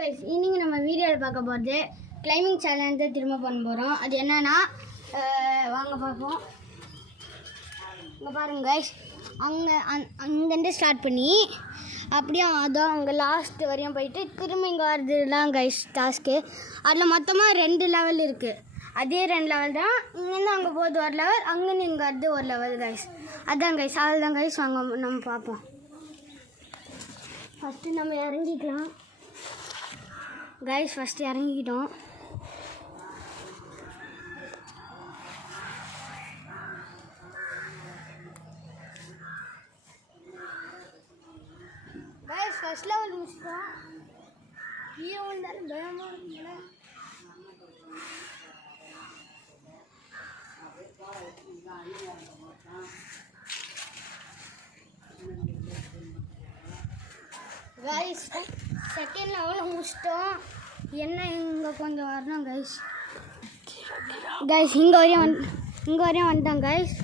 Guys, இன்னைக்கு நம்ம வீடியோவில் பார்க்க போகிறது கிளைம்பிங் சேலஞ்ச் தான் திரும்ப பண்ண போகிறோம். அது என்னன்னா வாங்க பார்ப்போம். இங்கே பாருங்க கைஸ், அங்கேருந்து ஸ்டார்ட் பண்ணி அப்படியே அதுவும் அங்கே லாஸ்ட் வரையும் போயிட்டு திரும்ப இங்கே வரதுலாம் கைஸ் டாஸ்க்கு. அதில் மொத்தமாக 2 லெவல் இருக்குது. அதே 2 லெவல் தான். இங்கேருந்து அங்கே போகிறது ஒரு லெவல், அங்கேருந்து இங்கே வருது ஒரு லெவல் கைஸ். அதுதான் கைஸ், அதுதான் கைஸ். வாங்க நம்ம பார்ப்போம். ஃபஸ்ட்டு நம்ம இறங்கிக்கலாம் கைஸ். ஃபஸ்ட்டு இறங்கிக்கிட்டோம். கைஸ் ஃபஸ்ட் லெவல் முடிச்சிட்டோம். கீழே வந்தாலும் பயமாக இருக்குல்ல. கைஸ் செகண்ட் லெவலில் முடிச்சிட்டோம். என்ன இங்கே கொஞ்சம் வரணும் கைஸ். கைஸ் இங்கே வரையும் வந்துட்டோம் கைஸ்.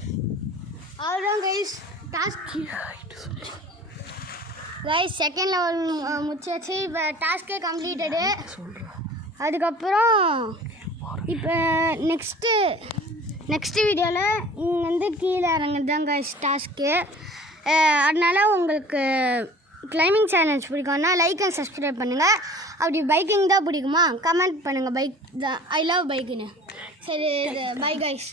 அவ்வளோதான் guys task. Guys second level முடிச்சாச்சு. இப்போ டாஸ்க்கே கம்ப்ளீட்டடு. அதுக்கப்புறம் இப்போ நெக்ஸ்ட்டு வீடியோவில் இங்கே கீழே இறங்குறது தான் கைஸ் டாஸ்க்கு. அதனால் உங்களுக்கு கிளைம்பிங் சேலஞ்ச் பிடிக்கும்னா லைக் அண்ட் சப்ஸ்கிரைப் பண்ணுங்கள். அப்படி பைக்கிங் தான் பிடிக்குமா கமெண்ட் பண்ணுங்கள். பைக் தான், ஐ லவ் பைக்குன்னு. சரி, பை கைஸ்.